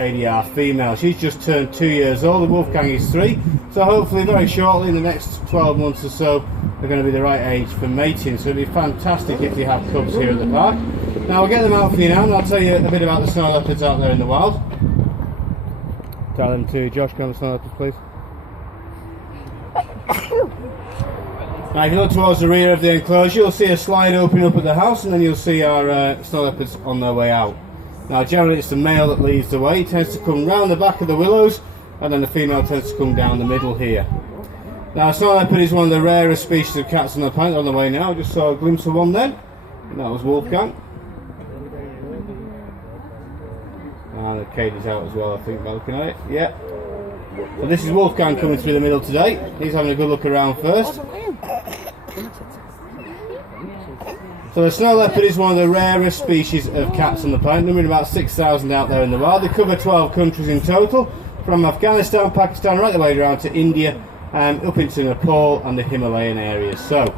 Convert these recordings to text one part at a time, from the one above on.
Katie, our female. She's just turned 2 years old, and Wolfgang is 3. So hopefully very shortly, in the next 12 months or so, they're going to be the right age for mating. So it'd be fantastic if you have cubs here at the park. Now I'll get them out for you now, and I'll tell you a bit about the snow leopards out there in the wild. Tell them to Josh, go on the snow leopards, please. Now if you look towards the rear of the enclosure, you'll see a slide open up at the house, and then you'll see our snow leopards on their way out. Now generally it's the male that leads the way. He tends to come round the back of the willows, and then the female tends to come down the middle here. Now a snow leopard is one of the rarest species of cats on the planet. On the way now, I just saw a glimpse of one then, and that was Wolfgang. And Katie's out as well, I think, by looking at it. Yeah. So this is Wolfgang coming through the middle today. He's having a good look around first. So the snow leopard is one of the rarest species of cats on the planet, numbering about 6,000 out there in the wild. They cover 12 countries in total, from Afghanistan, Pakistan, right the way around to India, up into Nepal and the Himalayan areas. So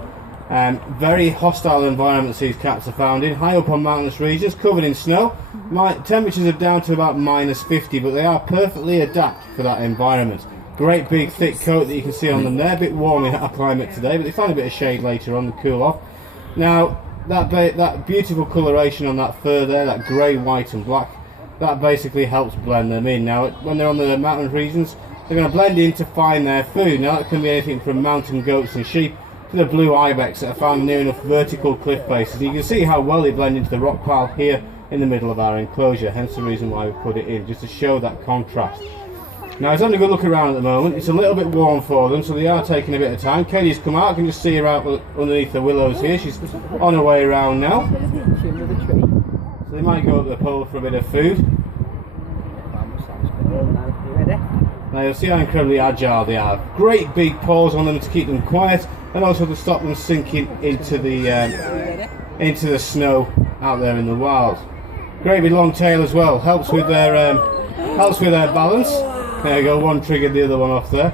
very hostile environments these cats are found in, high up on mountainous regions, covered in snow. Temperatures are down to about -50, but they are perfectly adapted for that environment. Great big thick coat that you can see on them there, a bit warm in our climate today, but they find a bit of shade later on to cool off. Now that beautiful coloration on that fur there, that grey, white and black, that basically helps blend them in. Now when they're on the mountain regions, they're going to blend in to find their food. Now that can be anything from mountain goats and sheep to the blue ibex that are found near enough vertical cliff faces. And you can see how well they blend into the rock pile here in the middle of our enclosure, hence the reason why we put it in, just to show that contrast. Now he's having a good look around at the moment. It's a little bit warm for them, so they are taking a bit of time. Katie's come out, I can just see her out underneath the willows here. She's on her way around now. So they might go up the pole for a bit of food. Now you'll see how incredibly agile they are. Great big paws on them to keep them quiet, and also to stop them sinking into the snow out there in the wild. Great big long tail as well, helps with their balance. There you go, one triggered the other one off there.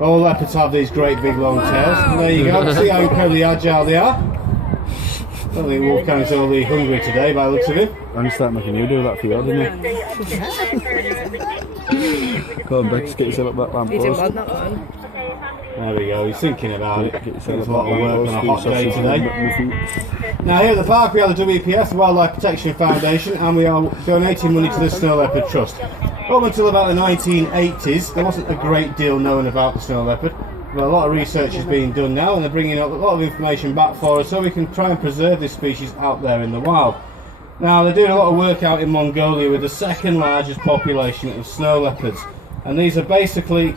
All leopards have these great big long tails. And there you go, see how incredibly agile they are. I don't think Wolfgang's overly hungry today by the looks of him. I'm just starting making you do that for you, didn't you? Col and Becky, get yourself up that lamppost. There we go, he's thinking about it. It's a lot of work on a hot day today. Now here at the park we have the WPF, the Wildlife Protection Foundation, and we are donating money to the Snow Leopard Trust. Up until about the 1980s there wasn't a great deal known about the snow leopard, but a lot of research is being done now, and they're bringing up a lot of information back for us so we can try and preserve this species out there in the wild. Now they're doing a lot of work out in Mongolia with the second largest population of snow leopards, and these are basically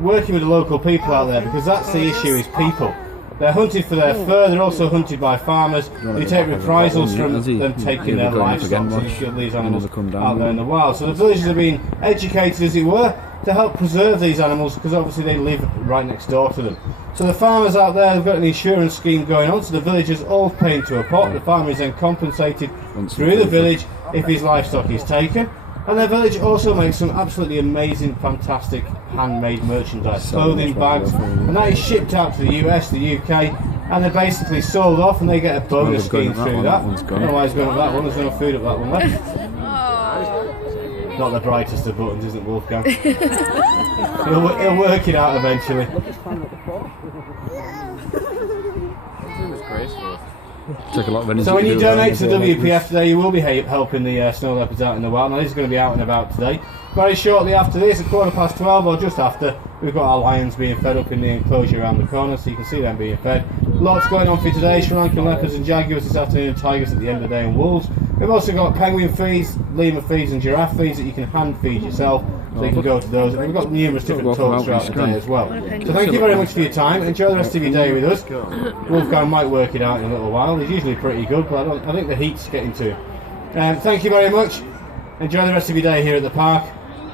working with the local people out there, because that's the issue, is people. They're hunted for their fur, they're also hunted by farmers who take reprisals from them taking their livestock, so you kill these animals out there in the wild. So the villagers are being educated, as it were, to help preserve these animals, because obviously they live right next door to them. So the farmers out there have got an insurance scheme going on, so the villagers all pay into a pot. The farmer is then compensated through the village if his livestock is taken. And the village also makes some absolutely amazing, fantastic handmade merchandise, clothing, bags, and that is shipped out to the US, the UK, and they're basically sold off, and they get a bonus scheme through that. I don't know why he's going up that one, there's no food up that one left. Not the brightest of buttons, isn't Wolfgang? he'll work it out eventually. Take a lot of energy. So when you donate to the WPF today, you will be helping the snow leopards out in the wild. Now this is going to be out and about today. Very shortly after this, at 12:15 or just after, we've got our lions being fed up in the enclosure around the corner, so you can see them being fed. Lots going on for you today. Sri Lankan leopards and jaguars this afternoon, and tigers at the end of the day, and wolves. We've also got penguin feeds, lemur feeds and giraffe feeds that you can hand feed yourself, so you can go to those. And we've got numerous different talks throughout the day as well. So thank you very much for your time. Enjoy the rest of your day with us. Wolfgang might work it out in a little while. He's usually pretty good, but I think the heat's getting to him. Thank you very much. Enjoy the rest of your day here at the park,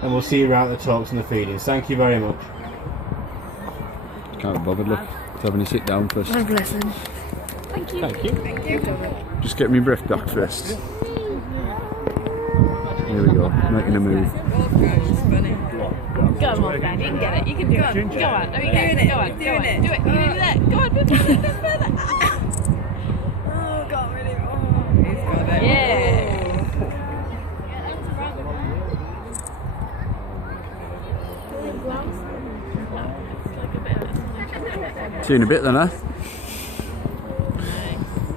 and we'll see you around the talks and the feedings. Thank you very much. Can't be bothered, look. So having you sit down first. My blessing. Thank you. Thank you. Thank you. Just get me breath back first. Here we go, making a move. Go on, Wolfgang, you can get it. You can do it. Go on, there you go. Go on, do it. Do it. You can do that. Go on, bit further. Oh, got really. Oh, he's got it. Yeah. See you in a bit then, eh?